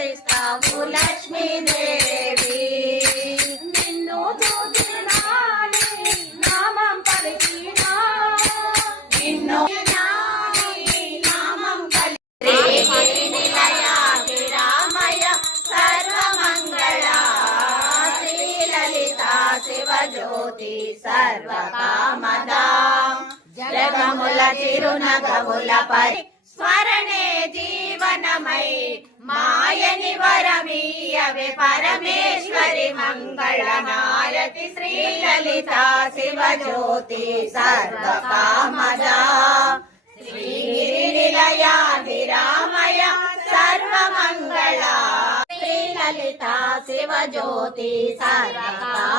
ఆరాధిస్తాము లక్ష్మీదేవి. నిన్ను చూసినా నీ నామం పలికినా నిన్ను నామం పలికి నిలయాది రామయ సర్వమంగళ శ్రీలలిత శివజ్యోతి సర్వకామదా జగముల చిరునగముల పరి స్మరణే జీవనమై మాయని వరమీయవే పరమేశ్వరి మంగళనారతి శ్రీలలిత శివజ్యోతి సర్వకామదా శ్రీగిరి నిలయాది రామయ సర్వమంగళ శ్రీలలిత శివజ్యోతి సర్వకామదా